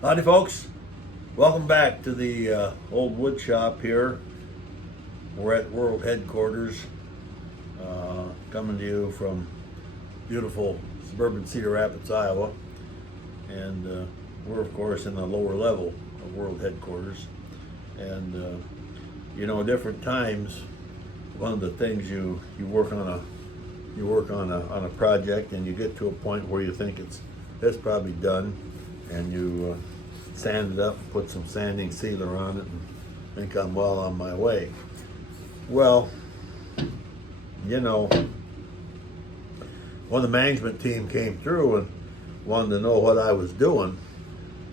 Howdy folks, welcome back to the old wood shop here. We're at world headquarters, coming to you from beautiful suburban Cedar Rapids, Iowa. And we're of course in the lower level of world headquarters. And different times, one of the things you work on a project, and you get to a point where you think it's probably done, and you sand it up, put some sanding sealer on it, and think I'm well on my way. Well, when the management team came through and wanted to know what I was doing,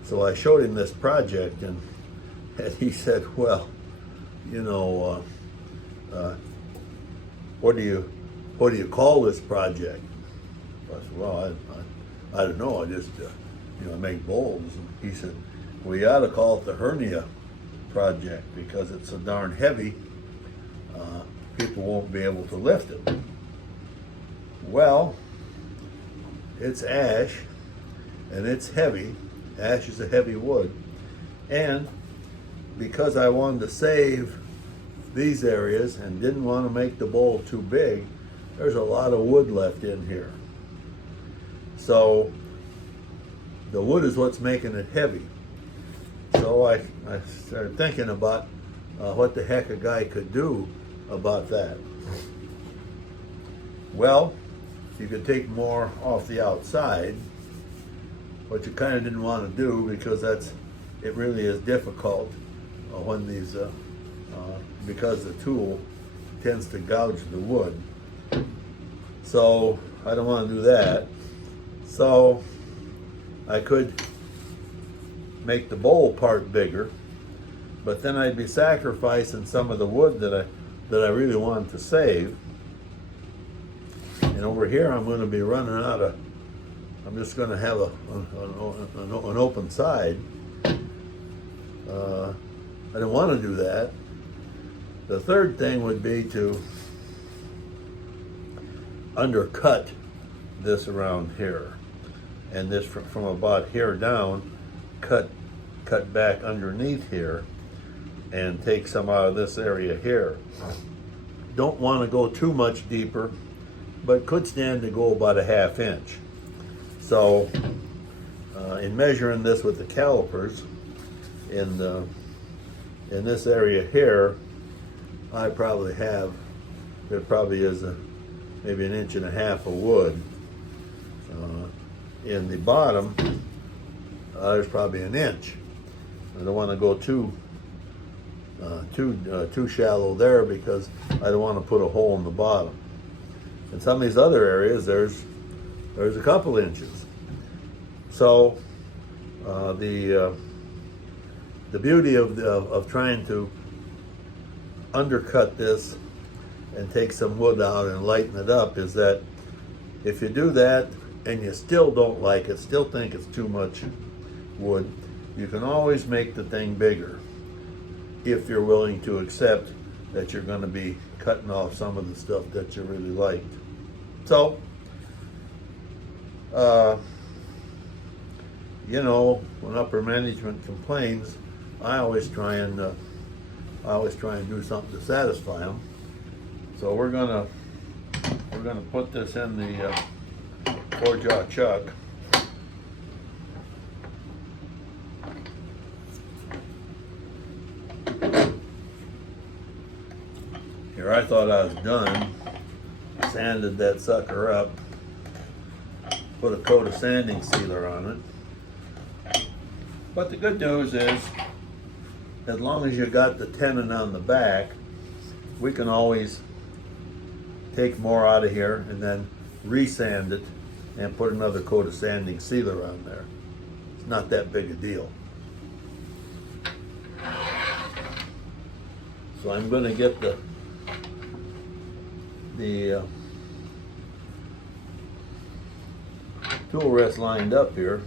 so I showed him this project, and he said, well, what do you call this project? I said, well, I don't know. I just I make bowls. And he said, well, you ought to call it the hernia project because it's so darn heavy. People won't be able to lift it. Well, it's ash, and it's heavy. Ash is a heavy wood, and because I wanted to save these areas and didn't want to make the bowl too big, there's a lot of wood left in here. So the wood is what's making it heavy. So I started thinking about what the heck a guy could do about that. Well, you could take more off the outside, but you kind of didn't want to do because it really is difficult when these because the tool tends to gouge the wood. So I don't want to do that. So I could make the bowl part bigger, but then I'd be sacrificing some of the wood that I really wanted to save. And over here I'm going to be running out of, I'm just going to have an open side. I don't want to do that. The third thing would be to undercut this around here, and this from about here down, cut back underneath here, and take some out of this area here. Don't want to go too much deeper, but could stand to go about a 1/2 inch. So in measuring this with the calipers, in this area here, I probably have, there probably is maybe 1.5 inches of wood. In the bottom, there's probably 1 inch. I don't want to go too shallow there because I don't want to put a hole in the bottom. In some of these other areas, there's a couple inches. So the beauty of trying to undercut this and take some wood out and lighten it up is that if you do that and you still don't like it, still think it's too much wood, you can always make the thing bigger if you're willing to accept that you're going to be cutting off some of the stuff that you really liked. So when upper management complains, I always try and do something to satisfy them. So we're gonna put this in the 4-jaw chuck. Here, I thought I was done. Sanded that sucker up. Put a coat of sanding sealer on it. But the good news is, as long as you got the tenon on the back, we can always take more out of here and then resand it and put another coat of sanding sealer on there. It's not that big a deal. So I'm going to get the tool rest lined up here.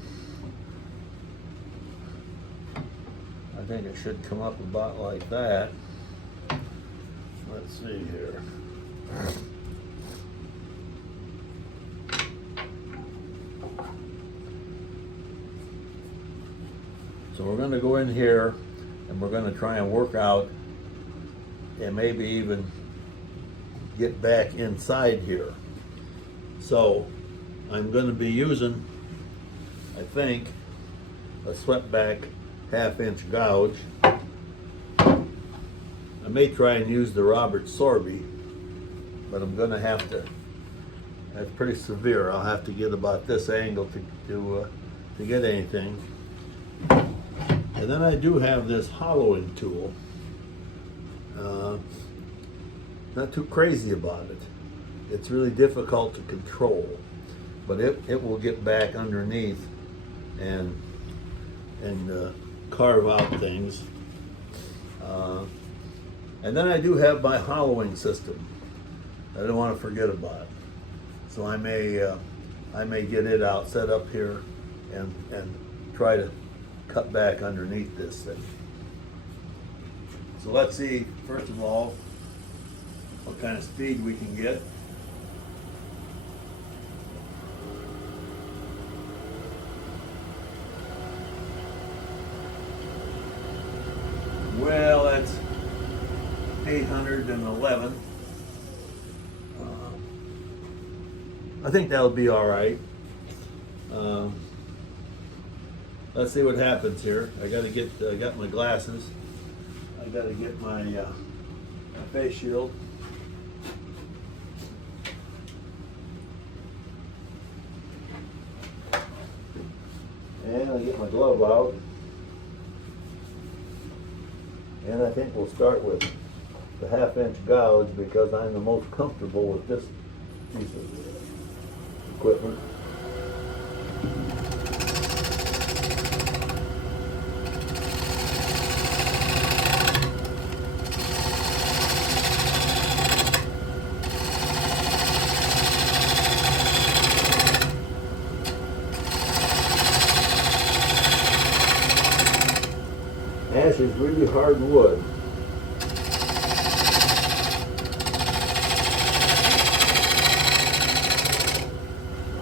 I think it should come up about like that. Let's see here. So we're gonna go in here and we're gonna try and work out and maybe even get back inside here. So I'm gonna be using, I think, a swept back 1/2 inch gouge. I may try and use the Robert Sorby, but I'm gonna have to, that's pretty severe. I'll have to get about this angle to get anything. And then I do have this hollowing tool. Not too crazy about it. It's really difficult to control, but it will get back underneath and carve out things. And then I do have my hollowing system. I don't want to forget about it. So I may get it out, set up here, and try to cut back underneath this thing. So let's see, first of all, what kind of speed we can get. Well, that's 811. I think that'll be all right. Let's see what happens here. I got my glasses. I gotta get my face shield. And I get my glove out. And I think we'll start with the 1/2 inch gouge because I'm the most comfortable with this piece of equipment. Ash is really hard wood.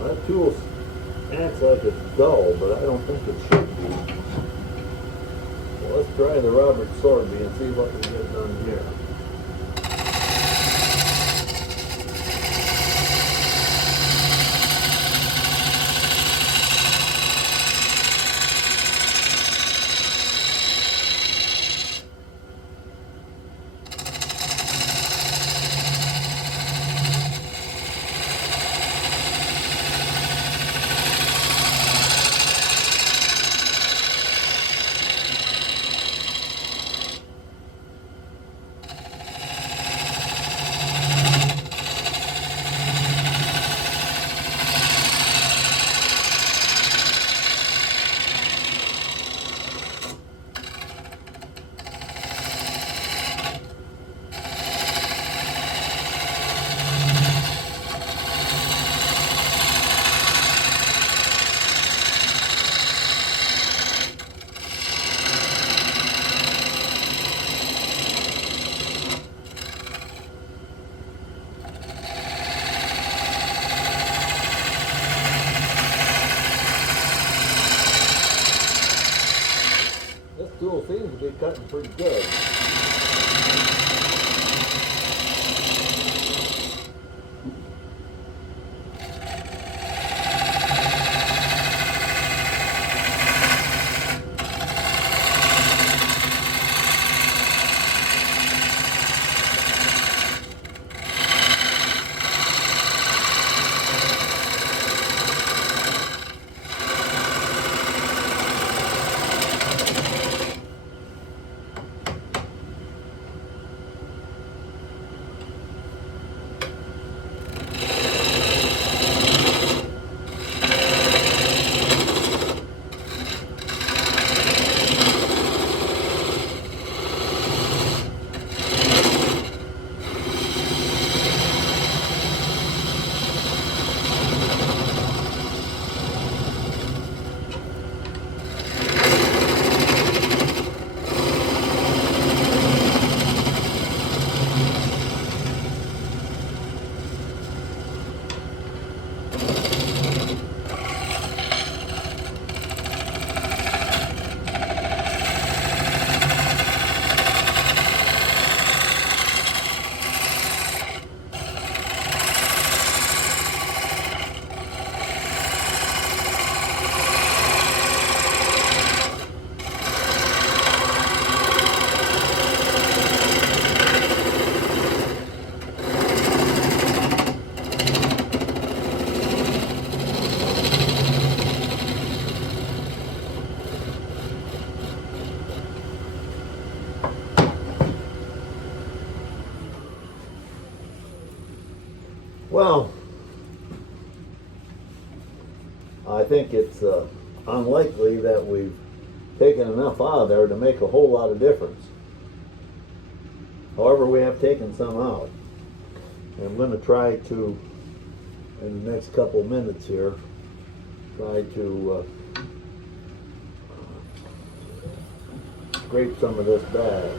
That tool acts like it's dull, but I don't think it should be. Well, let's try the Robert Sorby and see what we get done here. Tool seems to be cutting pretty good. Well, I think it's unlikely that we've taken enough out of there to make a whole lot of difference. However, we have taken some out. And I'm going to try to, in the next couple minutes here, try to scrape some of this back.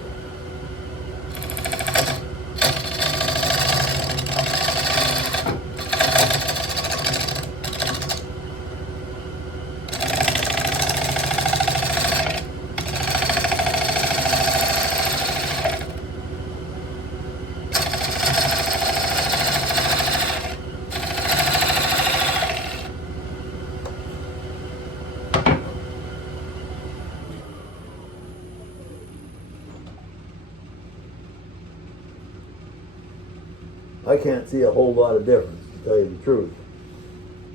I can't see a whole lot of difference, to tell you the truth,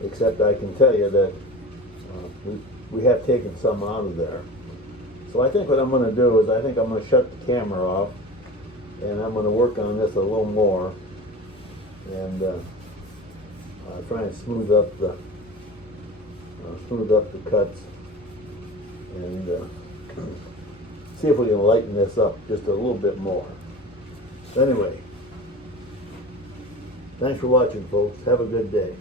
except I can tell you that we have taken some out of there. So I think what I'm going to do is I think I'm going to shut the camera off, and I'm going to work on this a little more, and try and smooth up the cuts, and see if we can lighten this up just a little bit more. Anyway. Thanks for watching, folks. Have a good day.